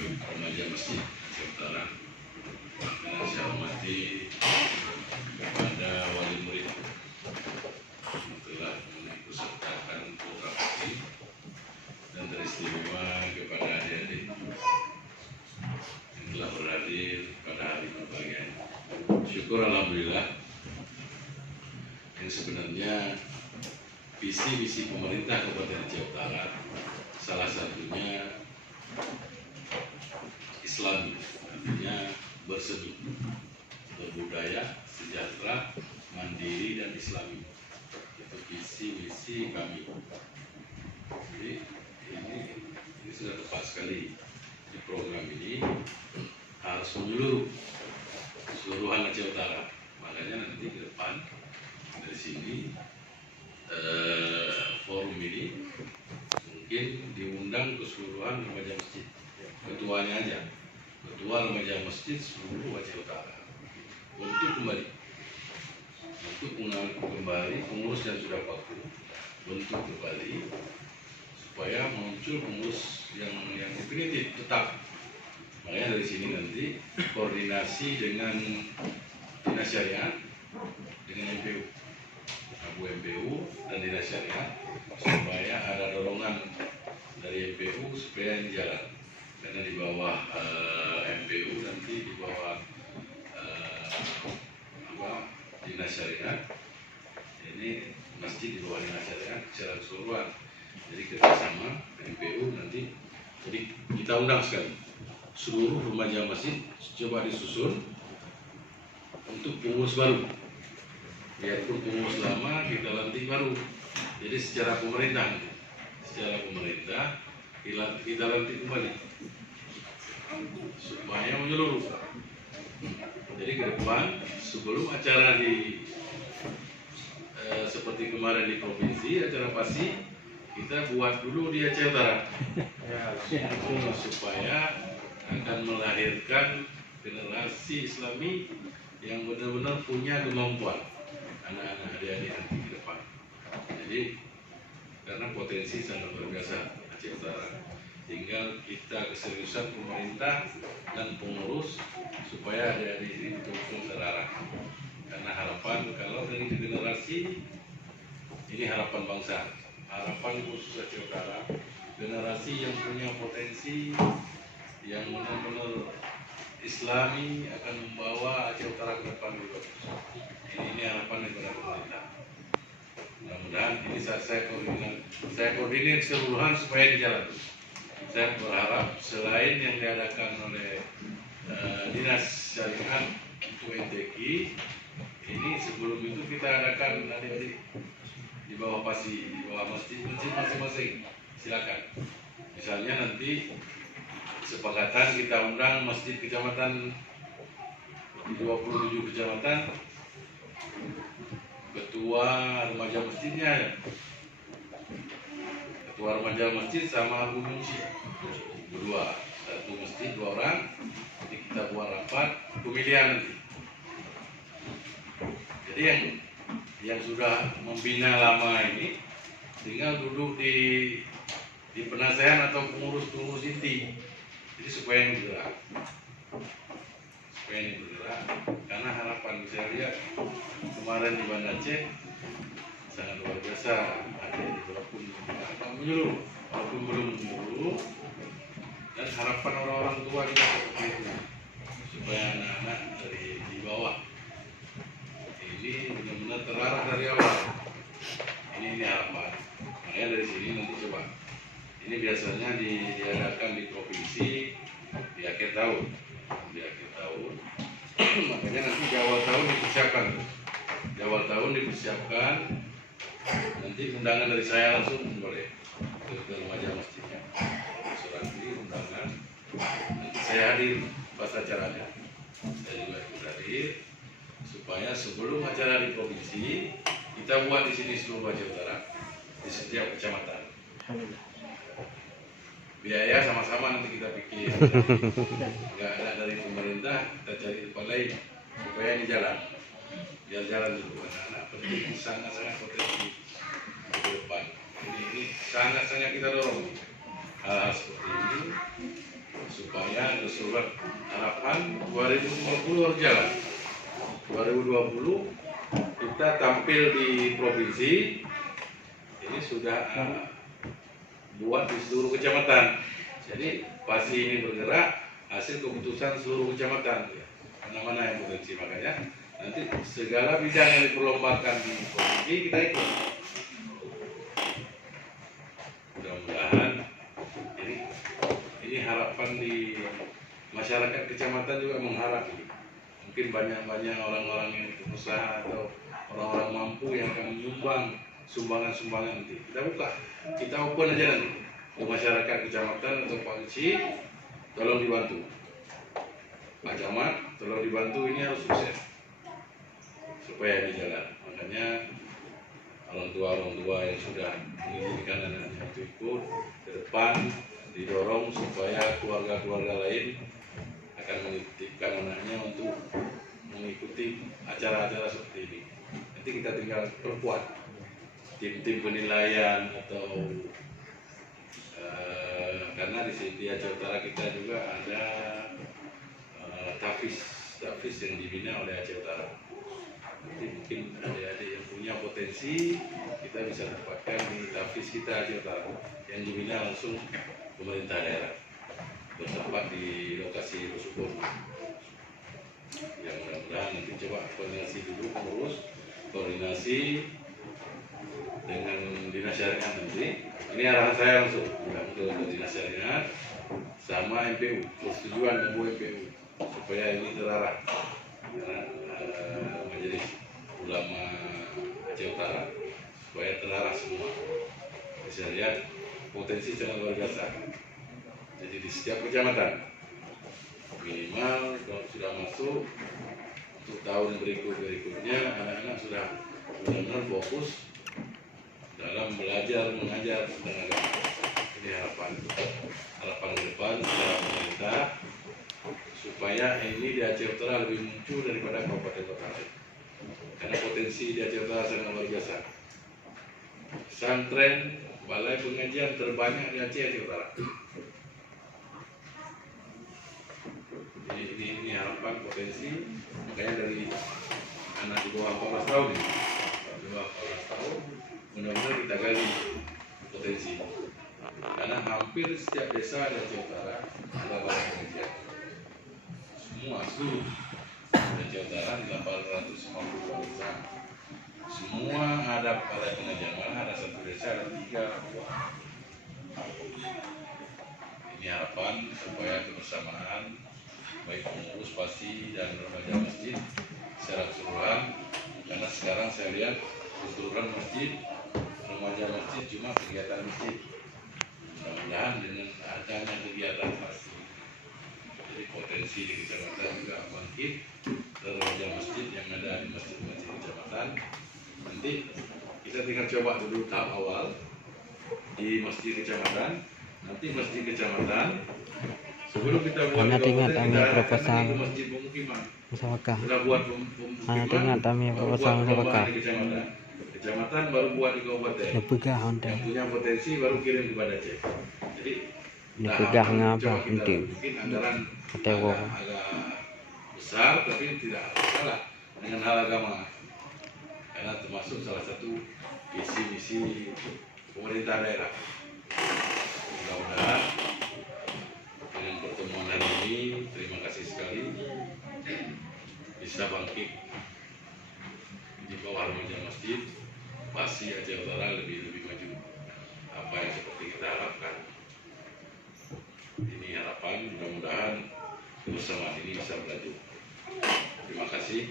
remaja Masjid Aceh Utara. Yang saya hormati kepada wali murid yang telah mengikutsertakan program ini, dan teristimewa kepada adik-adik yang telah berhadir pada hari berbahagia. Syukur alhamdulillah. Yang sebenarnya visi misi pemerintah Kabupaten Aceh Utara salah satunya Islam, artinya berseni, berbudaya, sejahtera, mandiri dan Islami. Itu visi misi kami. Jadi ini sudah tepat sekali. Di program ini harus menyeluruh keseluruhan Aceh Utara. Makanya nanti ke depan dari sini forum ini mungkin diundang keseluruhan remaja masjid, ketuanya aja, ketua remaja masjid seluruh Aceh Utara, untuk kembali pengurus yang sudah vakum, bentuk kembali supaya muncul pengurus yang definitif tetap. Makanya dari sini nanti koordinasi dengan Dinas Syariah, dengan MPU, Abu MPU dan Dinas Syariah, supaya ada dorongan dari MPU supaya ini jalan. Karena di bawah MPU nanti di bawah Dinas Syariah, ini masjid di bawah Dinas Syariah secara keseluruhan. Jadi kerjasama MPU nanti, jadi kita undang sekali seluruh remaja masjid, coba disusun untuk pengurus baru. Biarpun pengurus lama kita lantik baru. Jadi secara pemerintah kita lantik kembali supaya menyeluruh. Jadi ke depan sebelum acara seperti kemarin di provinsi, acara PASI, kita buat dulu di Aceh Utara supaya akan melahirkan generasi Islami yang benar-benar punya kemampuan, anak-anak adik-adik nanti ke depan. Jadi karena potensi sangat luar biasa Aceh Utara, tinggal kita keseriusan pemerintah dan pengurus supaya adik-adik ini betul-betul terarah. Karena harapan kalau dari generasi ini, harapan bangsa, harapan khusus Aceh Utara, generasi yang punya potensi, yang benar-benar Islami akan membawa Aceh Utara ke depan juga. Ini harapan daripada pemerintah. Mudah-mudahan ini saya koordinir keseluruhan supaya dijalan. Saya berharap selain yang diadakan oleh Dinas Syariah untuk NTQ, ini sebelum itu kita adakan adik-adik di bawah PASI, di bawah masjid masing-masing. Silakan. Misalnya nanti kesepakatan kita undang masjid kecamatan di 27 kecamatan, ketua remaja masjidnya, ketua remaja masjid sama Abu Munsi berdua, satu masjid 2 orang. Jadi kita buat rapat pemilihan nanti. Jadi yang sudah membina lama ini tinggal duduk di penasehat atau pengurus inti. Jadi supaya ini bergerak, karena harapan saya lihat kemarin di Banda Aceh sangat luar biasa. Ada walaupun menyeluruh, walaupun belum menyeluruh, dan harapan orang-orang tua kita seperti itu, supaya anak-anak dari di bawah ini benar-benar terarah dari awal. Ini harapan. Makanya dari sini nanti coba. Ini biasanya diadakan di provinsi di akhir tahun. Makanya nanti di awal tahun dipersiapkan. Nanti undangan dari saya langsung boleh ke remaja masjidnya. Surat ini undangan. Nanti saya hadir pas acaranya. Saya juga ikut hadir supaya sebelum acara di provinsi kita buat di sini seluruh Aceh Utara di setiap kecamatan. Biaya sama-sama nanti kita pikir, nggak ada dari pemerintah, kita cari tempat lain supaya ini jalan, biar jalan dulu. Anak-anak penting sangat-sangat potensi ke depan. Ini sangat-sangat kita dorong hal-hal seperti ini supaya ada surat harapan 2020 harus jalan. 2020 kita tampil di provinsi, ini sudah buat di seluruh kecamatan. Jadi pasti ini bergerak hasil keputusan seluruh kecamatan, mana-mana yang potensi. Makanya nanti segala bidang yang diperlombakan di provinsi kita ikut. Mudah-mudahan ini harapan di masyarakat kecamatan juga mengharap ini. Mungkin banyak orang-orang yang berusaha atau orang-orang mampu yang akan menyumbang sumbangan-sumbangan nanti. Kita open aja nanti ke masyarakat kecamatan atau Pak Kecil, tolong dibantu. Pak Camat, tolong dibantu, ini harus sukses supaya ini jalan. Makanya orang tua yang sudah mengizinkan anaknya untuk ikut ke depan didorong supaya keluarga-keluarga lain akan menitipkan anaknya untuk mengikuti acara-acara seperti ini. Nanti kita tinggal perkuat tim-tim penilaian atau karena di Aceh Utara kita juga ada Tafis yang dibina oleh Aceh Utara. Nanti mungkin adik-adik yang punya potensi kita bisa dapatkan di Tafis kita Aceh Utara yang dibina langsung pemerintah daerah, bertempat di lokasi Rusukun. Yang mudah-mudahan nanti coba koordinasi dulu, pengurus koordinasi dengan dinas syariat nanti. Ini arahan saya langsung untuk dinas syariat sama MPU, persetujuan dengan MPU supaya ini terarah. Karena Majelis Ulama Aceh Utara supaya terarah semua. Bisa lihat potensi sangat luar biasa. Jadi di setiap kecamatan minimal kalau sudah masuk untuk tahun berikutnya anak-anak sudah benar-benar fokus dalam belajar mengajar tentang agama. Ini harapan ke depan secara pemerintah supaya ini di Aceh Utara lebih muncul daripada kabupaten kota lain. Karena potensi di Aceh Utara sangat luar biasa. Pesantren, balai pengajian terbanyak di Aceh Utara. Jadi ini harapan potensi, makanya dari anak di bawah 14 tahun ini, di bawah 14 tahun, benar-benar kita gali potensi. Karena hampir setiap desa di Aceh Utara ada balai pengajian. Semua seluruh di Aceh Utara di 850 desa, semua ada balai pengajian. Malah ada satu desa ada 3 buah. Ini harapan supaya kebersamaan baik pengurus pasti dan remaja masjid secara keseluruhan, karena sekarang saya lihat keseluruhan masjid, remaja masjid cuma kegiatan masjid. Mudah-mudahan dengan adanya kegiatan pasti, jadi potensi di kecamatan juga bangkit dan remaja masjid yang ada di masjid-masjid kecamatan. Nanti kita tinggal coba dulu tahap awal di masjid kecamatan, nanti masjid kecamatan sebelum kita buat proposal musyawarah. Kecamatan baru buat di kabupaten. Yang punya potensi baru kirim kepada Aceh. Jadi mungkin anggaran agak besar tapi tidak salah dengan hal agama. Karena termasuk salah satu visi misi pemerintah daerah. Mudah-mudahan dengan pertemuan hari ini, terima kasih sekali bisa bangkit di bawah remaja masjid, pasti Aceh Utara lebih maju apa yang seperti kita harapkan. Ini harapan, mudah-mudahan kebersamaan ini bisa berlanjut. Terima kasih.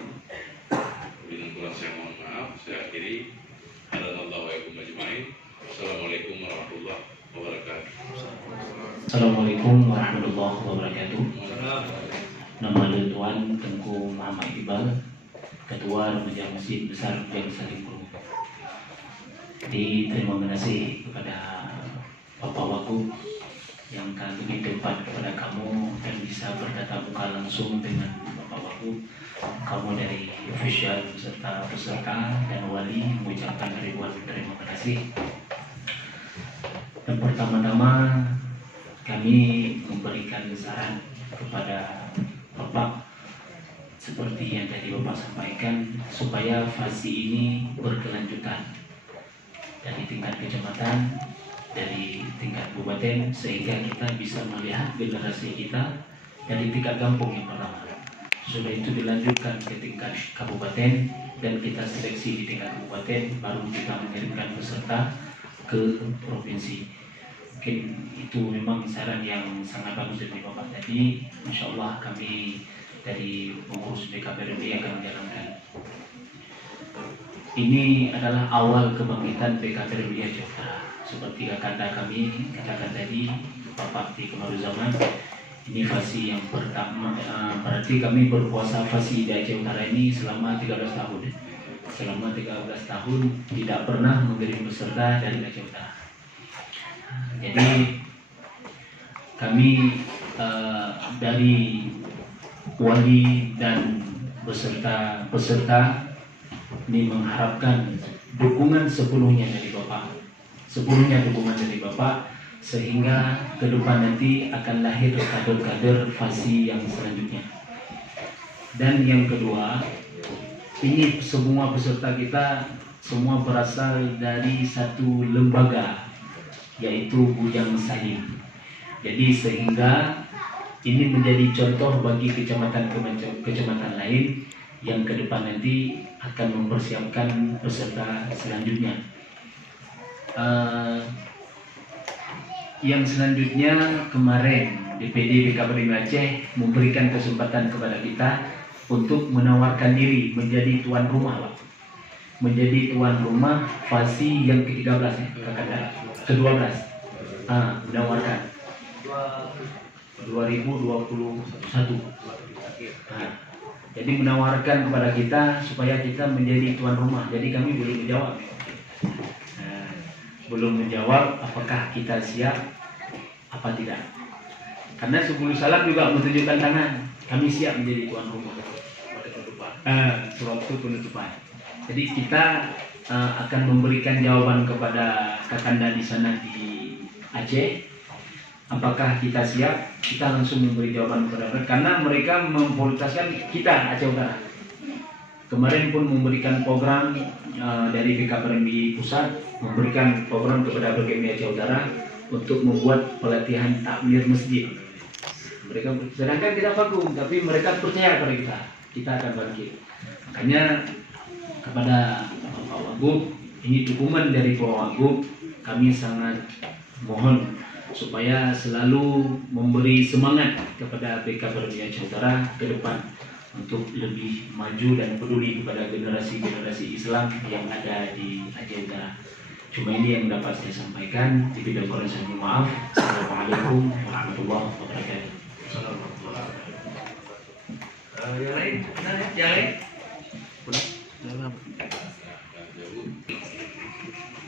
Bila kurang saya mohon maaf, saya akhiri. Hadanallahu wa iyyakum ajma'in. Assalamualaikum warahmatullahi wabarakatuh. Assalamualaikum warahmatullahi wabarakatuh. Nama Tuan Tengku Muhammad Iqbal, Ketua Remaja Masjid Besar Jam Salimpuruh. Jadi terima kasih kepada Bapak Wakub yang kami tempat kepada kamu dan bisa bertatap muka langsung dengan Bapak Wakub. Kamu dari official beserta peserta dan wali mengucapkan ribuan terima kasih. Dan pertama-tama kami memberikan memberikan saran kepada Bapak seperti yang tadi Bapak sampaikan, supaya fasi ini berkelanjutan dari tingkat kecamatan, dari tingkat kabupaten, sehingga kita bisa melihat generasi kita dari tingkat kampung yang pertama. Sudah itu dilanjutkan ke tingkat kabupaten dan kita seleksi di tingkat kabupaten, baru kita mengirimkan peserta ke provinsi. Mungkin itu memang saran yang sangat bagus dari Bapak tadi. Insya Allah kami dari pengurus BKPRMI akan menjalankan. Ini adalah awal kebangkitan BKPRMI Aceh Utara. Seperti kata kami katakan tadi, Bapak di Kemaruzaman, ini fasi yang pertama. Berarti kami berpuasa fasi di Aceh Utara ini selama 13 tahun. Selama 13 tahun tidak pernah mengirim peserta dari Aceh Utara. Jadi kami dari wali dan peserta ini mengharapkan dukungan sepenuhnya dari Bapak, sehingga ke depan nanti akan lahir kader-kader fasi yang selanjutnya. Dan yang kedua, ini semua peserta kita semua berasal dari satu lembaga, yaitu Bujang Salim. Jadi sehingga ini menjadi contoh bagi kecamatan lain yang ke depan nanti akan mempersiapkan peserta selanjutnya. Yang selanjutnya, kemarin DPD BKPRMI Aceh memberikan kesempatan kepada kita untuk menawarkan diri menjadi tuan rumah, Pak. Menjadi tuan rumah fasi yang ke-13 ya, ke-12. Menawarkan 2021. Jadi menawarkan kepada kita supaya kita menjadi tuan rumah. Jadi kami belum menjawab. Belum menjawab apakah kita siap apa tidak. Karena 10 salam juga menunjukkan tangan. Kami siap menjadi tuan rumah. Sewaktu penutupan. Jadi kita akan memberikan jawaban kepada kakanda di sana di Aceh. Apakah kita siap? Kita langsung memberi jawaban kepada mereka karena mereka memprioritaskan kita Aceh Utara. Kemarin pun memberikan program dari BKPRMI Pusat, memberikan program kepada BKPRMI Aceh Utara untuk membuat pelatihan takmir masjid. Mereka sedangkan tidak vakum, tapi mereka percaya kepada kita akan bangkit. Makanya kepada Pak Wagub, ini dukungan dari Pak Wagub, kami sangat mohon supaya selalu memberi semangat kepada BKPRMI Aceh Utara ke depan untuk lebih maju dan peduli kepada generasi-generasi Islam yang ada di Aceh Utara. Cuma ini yang dapat saya sampaikan. Tidak kurang saya mohon maaf. Assalamualaikum warahmatullahi wabarakatuh. Yang lain, yang lain.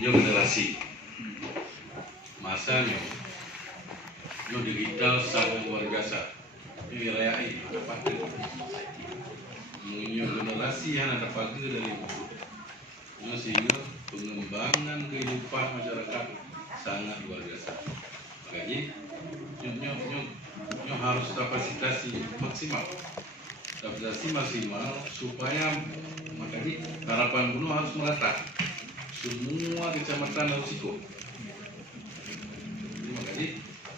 Yo generasi masanya yo digital sangat luar biasa. Yo wilayah ini ada pakai menyo generasi yang ada pakai dari buku. Yo sehingga pengembangan kehidupan masyarakat sangat luar biasa. Makanya yo harus kapasitasi maksimal. Kapasitasi maksimal supaya makanya harapan bunuh harus merata. Semua kecamatan harus ikut. Jadi makanya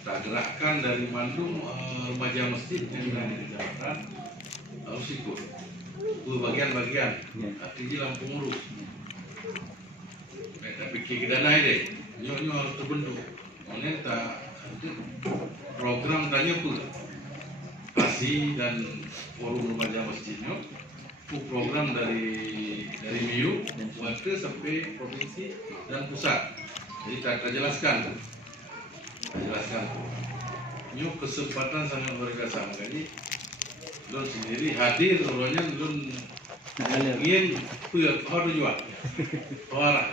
kita gerakkan dari Bandung remaja masjid yang ada di kecamatan harus ikut. Bagian-bagian, artinya Lampung Urus. Tapi kita naik deh, nyo harus terbentuk. Moneta program tanya pun kasih dan forum remaja masjidnya. Program dari MIU waktu sampai provinsi dan pusat. Jadi kita jelaskan. Ini kesempatan sangat luar biasa. Makanya Don sendiri hadir, orangnya Don ingin harus jual. Orang.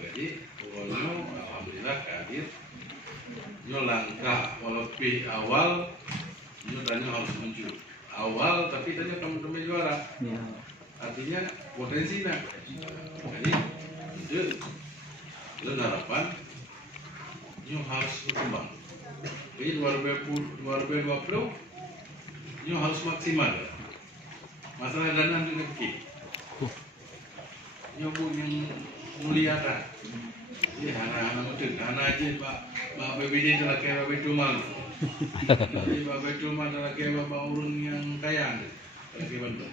Jadi orangnya alhamdulillah hadir. Ini langkah walaupun awal, ini tanya harus muncul. Awal tapi tadi teman-teman juara ya. Artinya potensinya jadi itu harapan ini harus berkembang Jadi 2020 nyo harus maksimal. Masalah dana itu kecil. Nyo pun yang muliakan. Jadi anak-anak itu, anak aja Pak PBD telah kira betumal. Jadi Pak betumal telah kira orang yang kaya. Lagi bantu.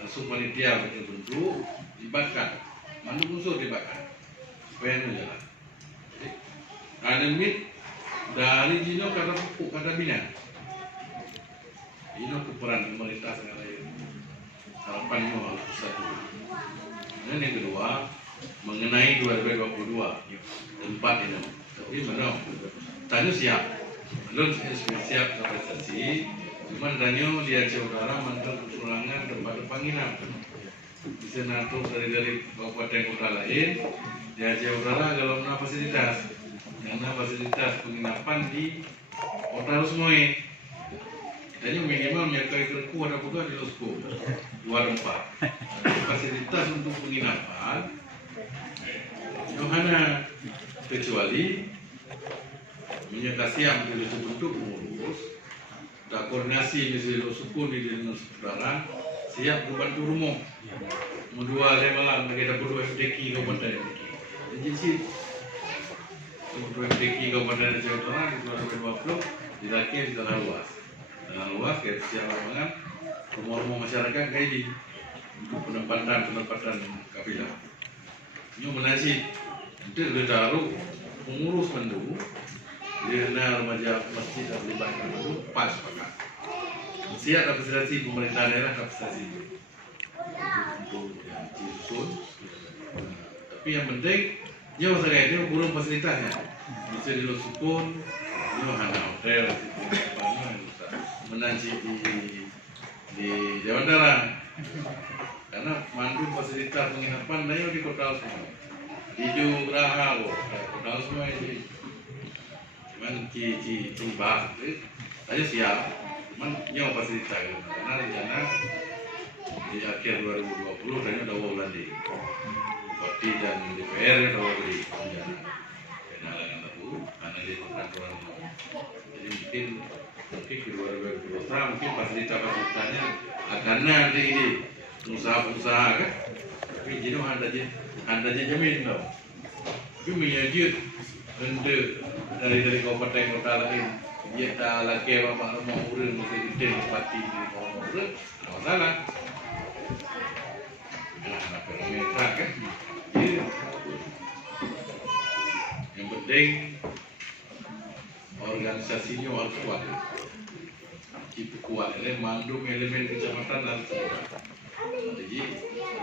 Langsung panitia betul-betul libatkan. Mandu unsur libatkan. Supaya itu jalan. Ada mit dari Jino kata pupuk kata bina. Ini peran pemerintah sekarang. Harapannya harus satu. Dan yang kedua mengenai 2022 tempat ini. Tapi mana? Tanya siap. Belum siap prestasi. Cuman Danio di Aceh Utara mantan kesulangan tempat penginapan. Di sana tuh dari kabupaten kota lain di Aceh Utara kalau mana fasilitas. Karena fasilitas penginapan di kota Rusmoi. Jadi minimal menyertai kerku ada pula di Losko 24. Fasilitas untuk penginapan Yohana kecuali menyertai siang di Losko bentuk mengurus tak koordinasi di Losko di dinas saudara siap membantu rumah mendua lemalan kita perlu FDK kabupaten jadi sih untuk FDK kabupaten Aceh Utara di 2020 dilaki di tanah luas. Tanah luas kayak siapa banget rumah-rumah masyarakat kayak ini untuk penempatan kafilah. Ini menasib nanti ditaruh pengurus mendu di remaja masjid dan libatkan mendu pas pakai. Siap representasi pemerintah daerah representasi untuk yang disusun. Tapi yang penting nyo saya ini kurang fasilitasnya. Bisa di Losukun, nyo hanya hotel, menanti di Jawa Barat. Karena mandu fasilitas penginapan nyo di kota semua. Di Juraha, kota semua ini. Cuman bahas itu, aja siap. Cuman nyo fasilitas karena rencana di akhir 2020 dan udah bulan di Bupati dan DPR udah beri rencana kenalan aku karena dia peraturan jadi mungkin di 2020 mungkin fasilitasnya akan nanti ini usaha-usaha kan tapi jadi ada jamin tau tapi menyajut ende dari kabupaten kota lain dia tak lagi apa mau urus mesti gede Bupati di urus masalah anak pemerintah kan jadi yang penting organisasinya harus kuat itu kuat mandum elemen kecamatan harus kuat jadi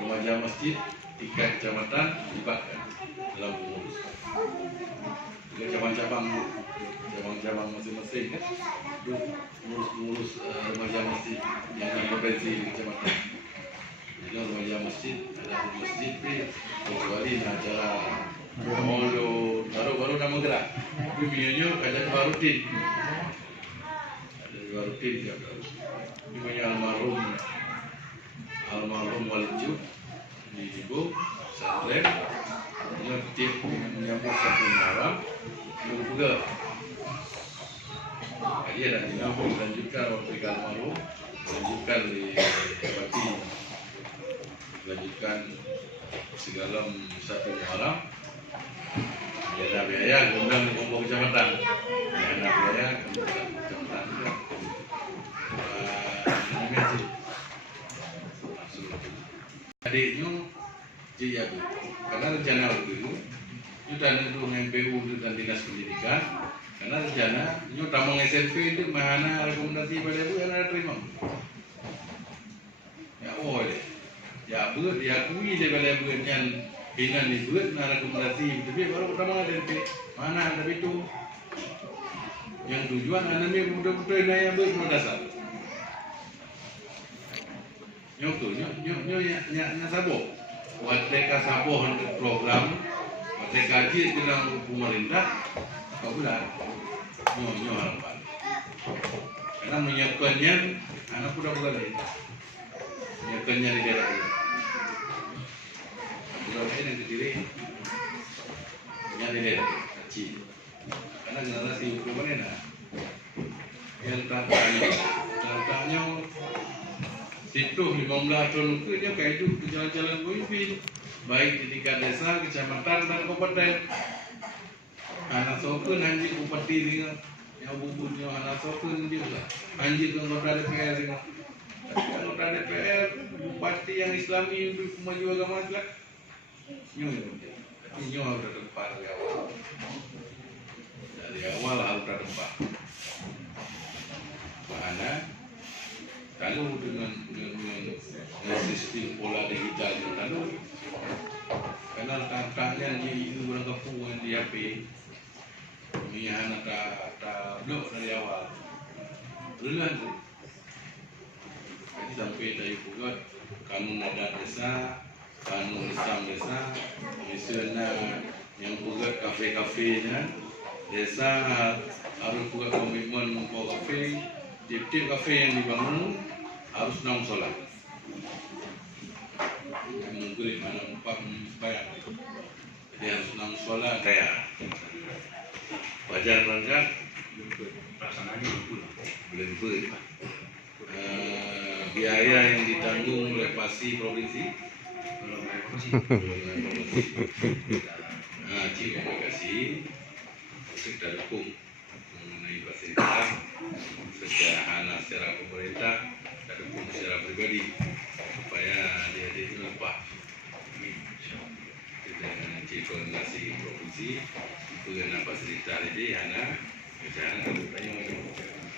remaja masjid tingkat kecamatan libatkan dalam pengurus cabang-cabang masing-masing kan ngurus remaja masjid yang berpotensi di kecamatan. Jadi remaja masjid ada masjid kecuali acara Molo baru nama gerak. Tapi minyak kajian baru tin. Ada baru tin ya. Ini minyak almarhum Walid di Ibu Santren. Ini tim menyambut satu malam. Juga. Jadi ada tinggal melanjutkan waktu almarhum, lanjutkan di Bupati, lanjutkan segala satu malam. Ada biaya undang kelompok kecamatan. Ada biaya kecamatan juga. Adiknya jadi aku, karena rencana dulu itu dan untuk MPU dan dinas pendidikan, karena rencana itu tamang SMP itu mana rekomendasi pada itu yang ada terima. Ya boleh, ya buat diakui dia pada buatnya. Dengan dibuat nak rekomendasi, tapi baru pertama SMP mana ada itu yang tujuan anak ni budak-budak yang berdasar. Nyo sabo, mereka sabo untuk program, mereka kaji dalam pemerintah, kau bulan, nyo harapan. Karena menyiapkannya anak budak-budak lain, menyiapkannya di daerah ini. Budak yang sendiri nyari deh kecil karena generasi hukumannya itu 15 tahun itu dia kayak itu ke jalan-jalan pemimpin, baik di tingkat desa, kecamatan dan kabupaten. Anak sokun anjir bupati ni, yang bubutnya anak sokun dia lah. Anjir anggota DPR ni. Anggota DPR bupati yang Islami untuk maju agama Islam. Nyo harus tempat dari awal. Dari awal harus tempat. Mana kalau dengan sistem pola digital itu karena kakaknya di ibu orang kampung yang di HP ini anak tak blok dari awal berulang tu jadi sampai dari pukat kanun adat desa, kanun Islam desa, misalnya yang pukat kafe-kafenya desa harus pukat komitmen membawa kafe. Tiap-tiap kafe yang dibangun harus 6 solat. Yang mungkin mana 4 sembahyang. Jadi harus 6 solat kaya. Wajar berangkat pelaksanaannya boleh boleh. Biaya yang ditanggung oleh PASI provinsi belum Cik komunikasi kita dukung mengenai fasilitas secara pemerintah dan dukung secara pribadi supaya dia itu lepas dengan Cik koordinasi provinsi mengenai fasilitas ini jangan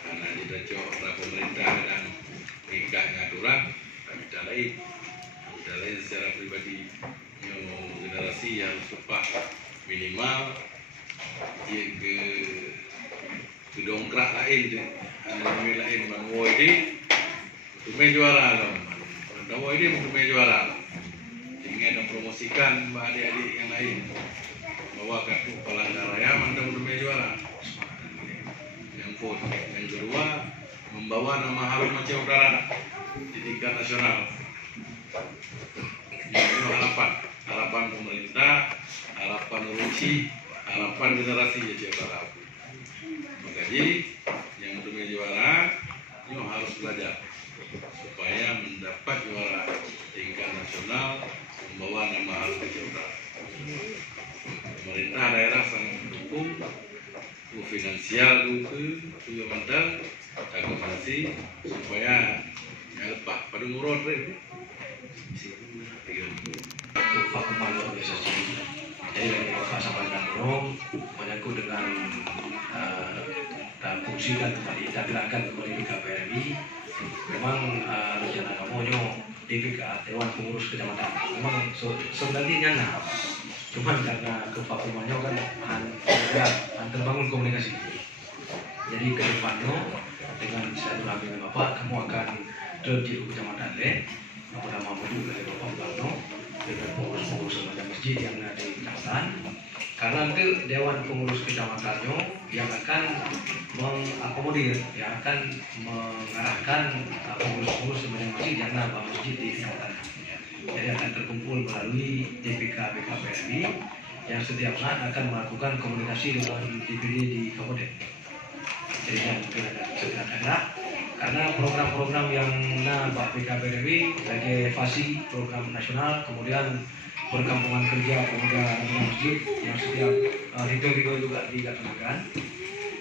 karena kita coba pemerintah dan mengikat aturan kita lain secara pribadi generasi yang lepas minimal ke dongkrak lain tu anak lain manual ini untuk juara lah manual ini untuk juara ingin ada promosikan adik-adik yang lain bawa kartu Palangga Raya mantap untuk juara yang kedua membawa nama harum Aceh Utara di tingkat nasional. Ini harapan pemerintah, harapan urusi, harapan generasi Aceh Utara. Jadi yang untuk juara ini harus belajar supaya mendapat juara tingkat nasional membawa nama harum Aceh Utara. Pemerintah daerah sangat mendukung finansial itu mental akomodasi supaya lepas pada murah itu Fakuman organisasi jadi dari Bapak sampai dan Murong menyangkut dengan dan fungsikan kembali dan gerakan kembali di KPRI memang rencana kamunya DPK Dewan Pengurus Kecamatan memang sebenarnya nyana cuman karena kevakumannya kan terbangun komunikasi jadi ke depannya dengan silaturahmi dengan Bapak kamu akan terjadi kecamatan yang pertama maju dari Bapak Bano dengan pengurus-pengurus semacam masjid yang ada di kecamatan karena nanti Dewan Pengurus Kecamatannya yang akan mengakomodir yang akan mengarahkan pengurus-pengurus semacam masjid yang ada masjid di kecamatan jadi akan terkumpul melalui DPK BKPRI yang setiap saat akan melakukan komunikasi dengan DPD di kabupaten jadi yang mungkin ada segera karena program-program yang BKPRI lagi fasi program nasional kemudian perkampungan kerja pemuda dan masjid yang setiap Rito juga dilaksanakan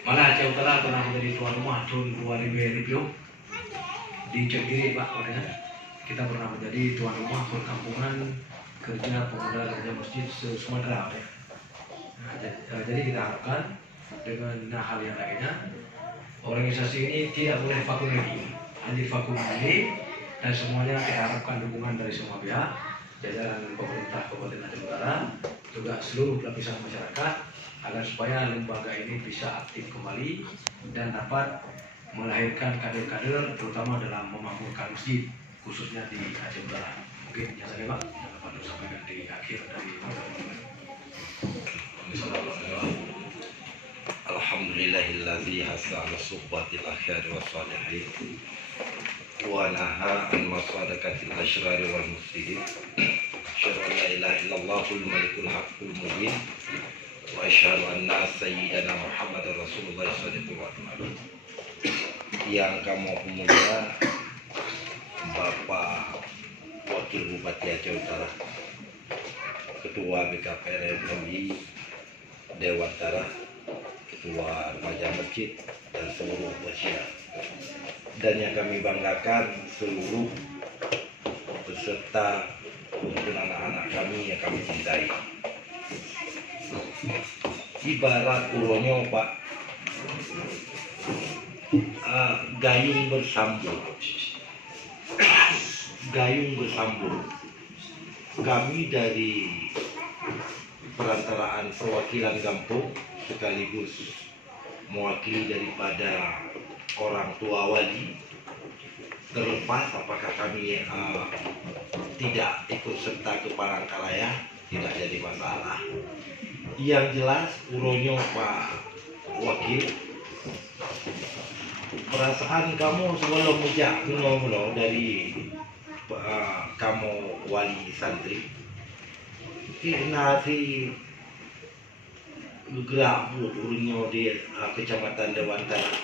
malah Aceh Utara pernah menjadi tuan rumah tahun 2000 di Cekiri Pak kita pernah menjadi tuan rumah perkampungan kerja pemuda kerja masjid se-Sumatera jadi kita harapkan dengan hal yang lainnya organisasi ini tidak boleh vakum lagi anti vakum lagi dan semuanya kita harapkan dukungan dari semua pihak jajaran pemerintah Kabupaten Aceh Utara juga seluruh lapisan masyarakat agar supaya lembaga ini bisa aktif kembali dan dapat melahirkan kader-kader terutama dalam memakmurkan masjid khususnya di Aceh Utara. Mungkin yang saya Pak dapat sampaikan di akhir dari Alhamdulillahilladzi hasa ala suhbatil akhir wa salihin wa naha an masadakatil ashrari wal mufsidin asyhadu an la ilaha illallahul malikul haqqul mubin wa asyhadu anna sayyidana Muhammadar Rasulullah sallallahu alaihi wasallam. Yang kamu mulia Bapak Wakil Bupati Aceh Utara, Ketua BKPR MUI Dewan Tara, Ketua Remaja Masjid, dan seluruh Asia. Dan yang kami banggakan seluruh peserta maupun anak-anak kami yang kami cintai. Ibarat uronyo Pak, gayung bersambung. Gayung bersambung. Kami dari perantaraan perwakilan kampung sekaligus mewakili daripada orang tua wali, terlepas apakah kami tidak ikut serta ke Palangkaraya, tidak jadi masalah. Yang jelas uronyo Pak Wakil, perasaan kamu sebelum mejak kuno dari kamu wali santri kena si gerak uronyo di Kecamatan Dewan Tara,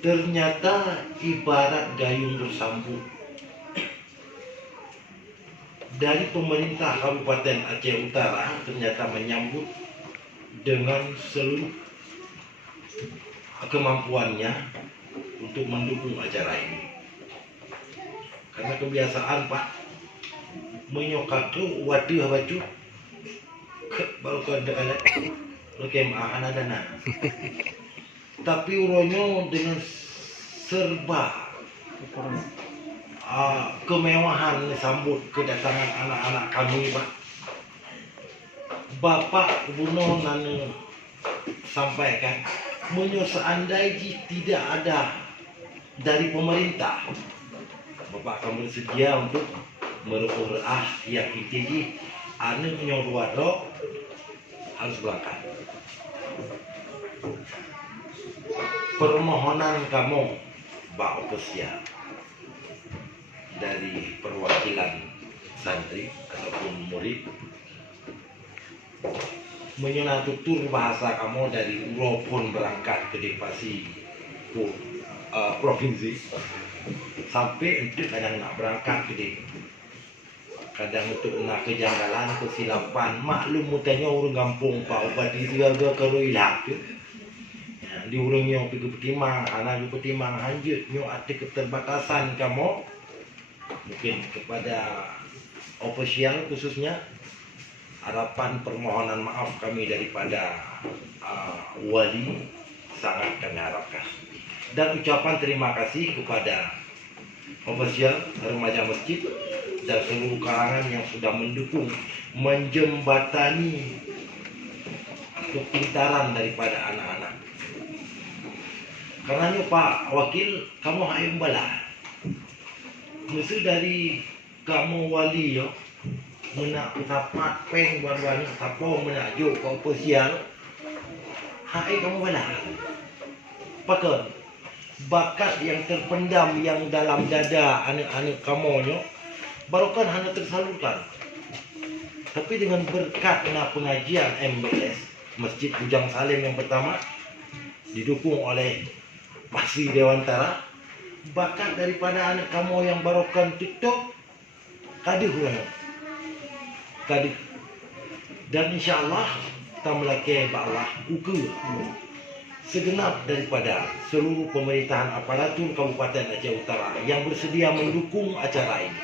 ternyata ibarat gayung bersambung. Dari pemerintah Kabupaten Aceh Utara ternyata menyambut dengan seluruh kemampuannya untuk mendukung acara ini. Karena kebiasaan Pak menyokap tu waduh baju baru kena lo kemahan ada nak. Tapi uronyo dengan serba kemewahan sambut kedatangan anak-anak kami Pak. Bapak Gubernur nana sampaikan, seandainya tidak ada dari pemerintah, Bapak akan bersedia untuk merupakan yang itu anu nyodwado harus berangkat. Permohonan kamu Pak Opesial dari perwakilan santri ataupun murid menyunatutur bahasa kamu dari Uropun berangkat ke Depasi provinsi sampai untuk kadang nak berangkat ke Depasi, kadang untuk nak kejanggalan kesilapan maklum mutanya orang kampung Pak Bupati segala keruilah tu di urang yang pergi petimang, anak pergi petimang hanjut nyo ada keterbatasan kamu. Mungkin kepada ofisial khususnya harapan permohonan maaf kami daripada wali sangat kami harapkan, dan ucapan terima kasih kepada ofisial remaja masjid dan seluruh kalangan yang sudah mendukung menjembatani kepintaran daripada anak-anak. Karena Pak Wakil, kamu hayang bala mesti dari kamu wali yo menak tapat peng baru tapo menajuk ke ofisial hai kamu bala pakon bakat yang terpendam yang dalam dada anak-anak kamu nyo baru kan hanya tersalurkan, tapi dengan berkat pengajian MBS Masjid Bujang Salim yang pertama didukung oleh Pasi Dewan Tara, bakat daripada anak kamu yang barokan TikTok kadih dan insyaallah kita melaki Allah ukur segenap daripada seluruh pemerintahan aparatur Kabupaten Aceh Utara yang bersedia mendukung acara ini.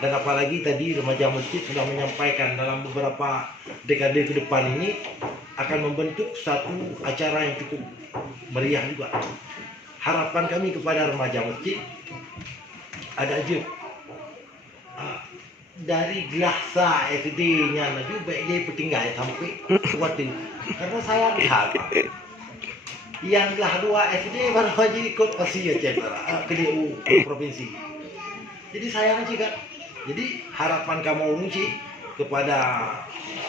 Dan apalagi tadi remaja masjid sudah menyampaikan dalam beberapa dekade ke depan ini akan membentuk satu acara yang cukup meriah juga. Harapan kami kepada remaja masjid ada aja dari Glasa SD-nya nanti baik dia petinggal sampai kuatin. Karena saya lihat yang Glah 2 SD baru aja ikut Asia Cetara ke DU provinsi. Jadi sayang juga. Jadi harapan kamu unci kepada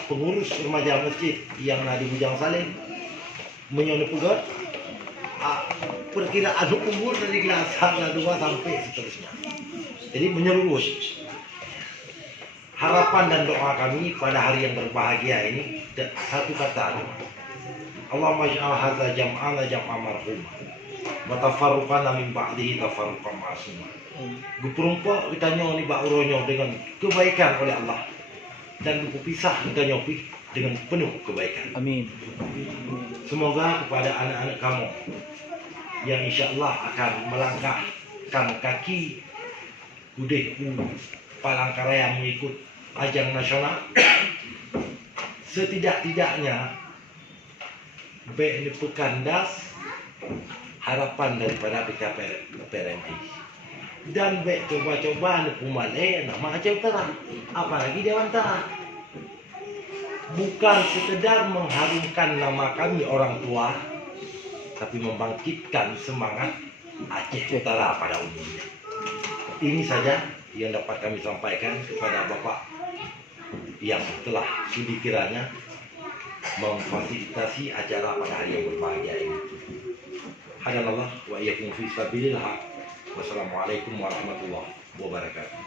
pengurus remaja masjid yang di Bujang Salim menyone pegat perkiraan umur dari Glasa 2 sampai seterusnya. Jadi menyeluruh. Harapan dan doa kami pada hari yang berbahagia ini satu kata, Allahumma ij'al hadza jam'ana jam'an marhuma wa tafarruqana min ba'dihi tafarruqan ma'suma. Guperumpak kita ni bauronyo dengan kebaikan oleh Allah. Dan berpisah kita nyopi dengan penuh kebaikan. Amin. Semoga kepada anak-anak kamu yang insya-Allah akan melangkahkan kaki kudih Palangkaraya mengikut ajang nasional, setidak-tidaknya ini pekandas harapan daripada PRMI dan coba-coba Pumale nama Aceh Utara, apalagi Dewan Utara, bukan sekedar mengharumkan nama kami orang tua, tapi membangkitkan semangat Aceh Utara pada umumnya. Ini saja yang dapat kami sampaikan kepada Bapak yang telah sudi kiranya memfasilitasi acara pada hari yang berbahagia ini. Hadanallah wa iyyakum fi sabilillah. Wassalamualaikum warahmatullahi wabarakatuh.